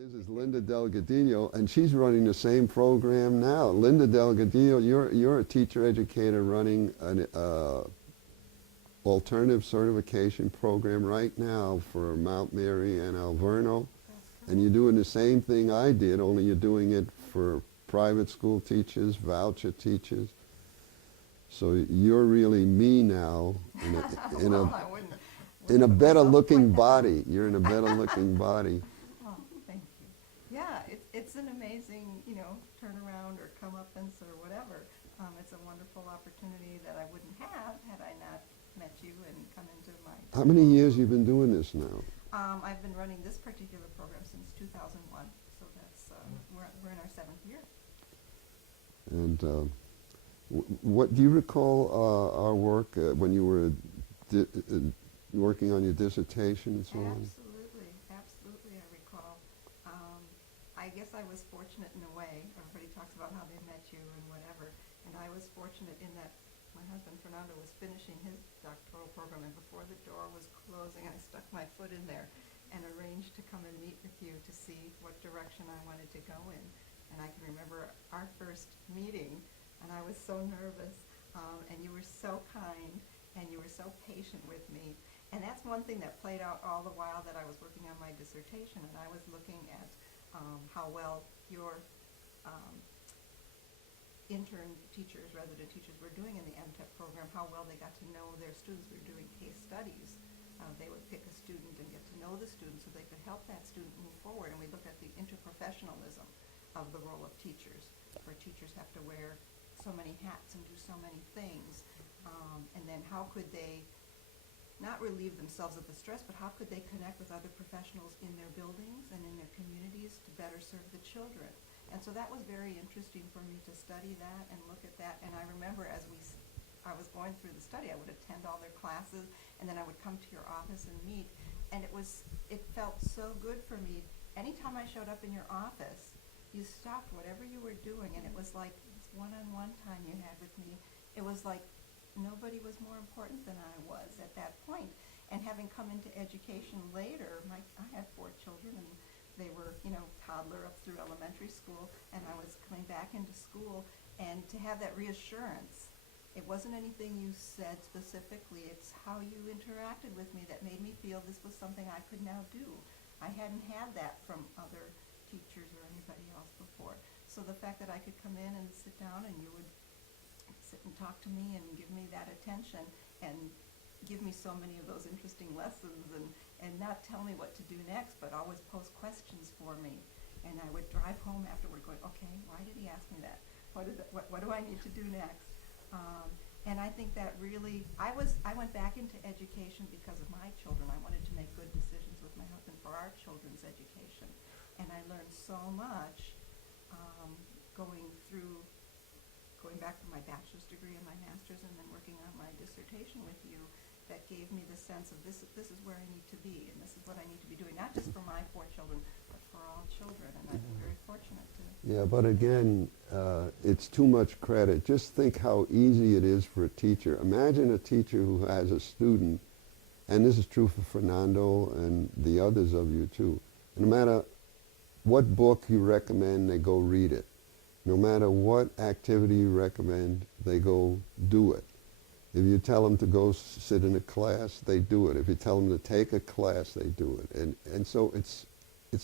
This is Linda Delgadillo, and she's running the same program now. Linda Delgadillo, you're a teacher educator running an alternative certification program right now for Mount Mary and Alverno, and you're doing the same thing I did, only you're doing it for private school teachers, voucher teachers. So you're really me now in Well, I wouldn't in a put better myself looking like that. body. You're in a better looking body. Oh, thank you. Yeah, it's an amazing, turnaround or comeuppance or whatever. It's a wonderful opportunity that I wouldn't have had I not met you and come into my. How many years you been doing this now? I've been running this particular program since 2001, so that's we're in our 7th year. And what do you recall our work when you were working on your dissertation and so on? Absolutely, absolutely, I recall. I guess I was fortunate in a way. Everybody talks about how they met you and whatever, and I was fortunate in that my husband Fernando was finishing his doctoral program, and before the door was closing, I stuck my foot in there and arranged to come and meet with you to see what direction I wanted to go in. And I can remember our first meeting, and I was so nervous, and you were so kind, and you were so patient with me. And that's one thing that played out all the while that I was working on my dissertation, and I was looking at how well your intern teachers, resident teachers were doing in the MTech program, how well they got to know their students. We were doing case studies. They would pick a student and get to know the student so they could help that student move forward. And we looked at the interprofessionalism of the role of teachers, where teachers have to wear so many hats and do so many things. And then how could they not relieve themselves of the stress, but how could they connect with other professionals in their buildings and in their communities to better serve the children? And so that was very interesting for me to study that and look at that. And I remember as I was going through the study, I would attend all their classes, and then I would come to your office and meet. And it felt so good for me. Anytime I showed up in your office, you stopped whatever you were doing, and it was like this one-on-one time you had with me. It was like nobody was more important than I was at that point. And having come into education later, I had 4 children, and they were, toddler up through elementary school, and I was coming back into school, and to have that reassurance, it wasn't anything you said specifically, it's how you interacted with me that made me feel this was something I could now do. I hadn't had that from other teachers or anybody else before. So the fact that I could come in and sit down and you would sit and talk to me and give me that attention and give me so many of those interesting lessons and not tell me what to do next, but always pose questions for me. And I would drive home afterward going, okay, why did he ask me that? What do I need to do next? And I think that really, I went back into education because of my children. I wanted to make good decisions with my husband for our children's education. And I learned so much going back from my bachelor's degree and my master's and then working on my dissertation with you that gave me the sense of this is where I need to be and this is what I need to be doing, not just for my 4 children, but for all children. And I've been very fortunate to. Yeah, but again, it's too much credit. Just think how easy it is for a teacher. Imagine a teacher who has a student, and this is true for Fernando and the others of you too. No matter what book you recommend, they go read it. No matter what activity you recommend, they go do it. If you tell them to go sit in a class, they do it. If you tell them to take a class, they do it. And so it's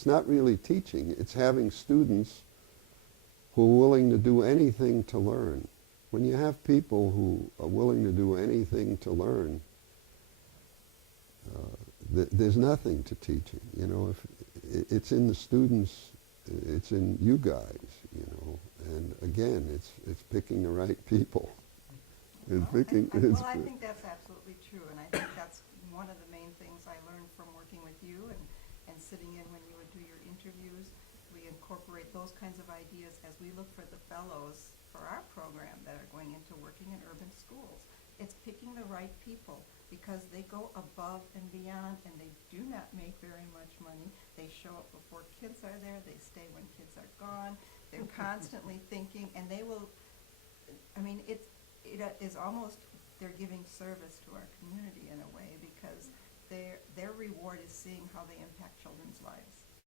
not really teaching. It's having students who are willing to do anything to learn. When you have people who are willing to do anything to learn, there's nothing to teaching. If it's in the students, it's in you guys. And again, it's picking the right people. I think that's absolutely true, and I think that's one of the main things I learned from working with you and sitting in when you would do your interviews. We incorporate those kinds of ideas as we look for the fellows for our program that are going into working in urban schools. It's picking the right people because they go above and beyond, and they do not make very much money. They show up before kids are there. They stay when kids are gone. They're constantly thinking, and they will, it is almost, they're giving service to our community in a way because their reward is seeing how they impact children's lives.